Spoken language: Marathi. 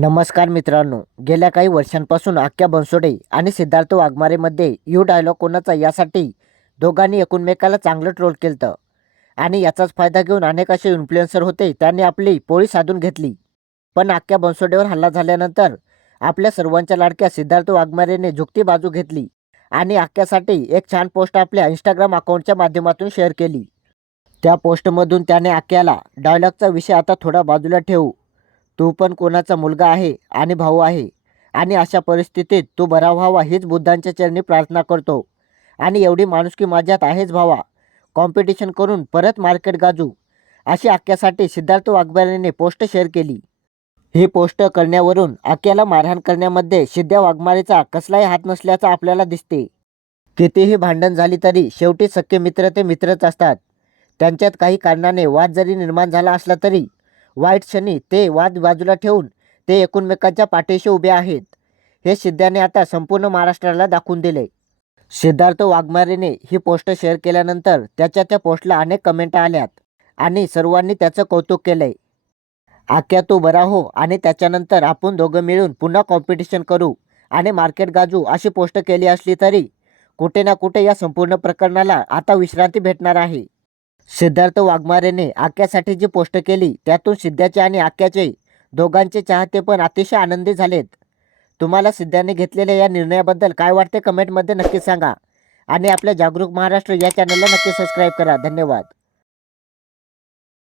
नमस्कार मित्रांनो गेल्या काही वर्षांपासून आख्या बनसोडे आणि सिद्धार्थ वाघमारेमध्ये यू डायलॉग कोणाचा यासाठी दोघांनी एकूणमेकाला चांगलं ट्रोल केलं आणि याचाच फायदा घेऊन अनेक असे इन्फ्लुएन्सर होते त्यांनी आपली पोळी साधून घेतली. पण आख्या बनसोडेवर हल्ला झाल्यानंतर आपल्या सर्वांच्या लाडक्या सिद्धार्थ वाघमारेने झुकती बाजू घेतली आणि आख्यासाठी एक छान पोस्ट आपल्या इंस्टाग्राम अकाउंटच्या माध्यमातून शेअर केली. त्या पोस्टमधून त्याने आख्याला डायलॉगचा विषय आता थोडा बाजूला ठेवू. तू पण कोणाचा मुलगा आहे आणि भाऊ आहे आणि अशा परिस्थितीत तू बरा व्हावा हीच बुद्धांच्या चरणी प्रार्थना करतो. आणि एवढी माणुसकी माझ्यात आहेच भावा. कॉम्पिटिशन करून परत मार्केट गाजू. अशी आक्यासाठी सिद्धार्थ वाघमारेने पोस्ट शेअर केली. ही पोस्ट करण्यावरून आक्याला मारहाण करण्यामध्ये सिद्ध्या वाघमारेचा कसलाही हात नसल्याचा आपल्याला दिसते. कितीही भांडण झाली तरी शेवटी सख्खे मित्र ते मित्रच असतात. त्यांच्यात काही कारणाने वाद जरी निर्माण झाला असला तरी वाईट क्षणी ते वाद बाजूला ठेवून ते एकूणमेकांच्या पाठीशी उभे आहेत. हे सिद्धाने आता संपूर्ण महाराष्ट्राला दाखवून दिले. सिद्धार्थ वाघमारेने ही पोस्ट शेअर केल्यानंतर त्याच्या त्या पोस्टला अनेक कमेंट आल्यात आणि सर्वांनी त्याचं कौतुक केलंय. आख्या तू बरा हो आणि त्याच्यानंतर आपण दोघं मिळून पुन्हा कॉम्पिटिशन करू आणि मार्केट गाजू अशी पोस्ट केली असली तरी कुठे ना कुठे या संपूर्ण प्रकरणाला आता विश्रांती भेटणार आहे. सिद्धार्थ वाघमारेने आक्यासाठी जी पोस्ट केली त्यातून सिद्धाचे आणि आक्याचे दोघांचे चाहते पण अतिशय आनंदी झालेत. तुम्हाला सिद्धाने घेतलेल्या या निर्णयाबद्दल काय वाटते कमेंटमध्ये नक्की सांगा. आणि आपल्या जागरूक महाराष्ट्र या चॅनलला नक्की सबस्क्राईब करा. धन्यवाद.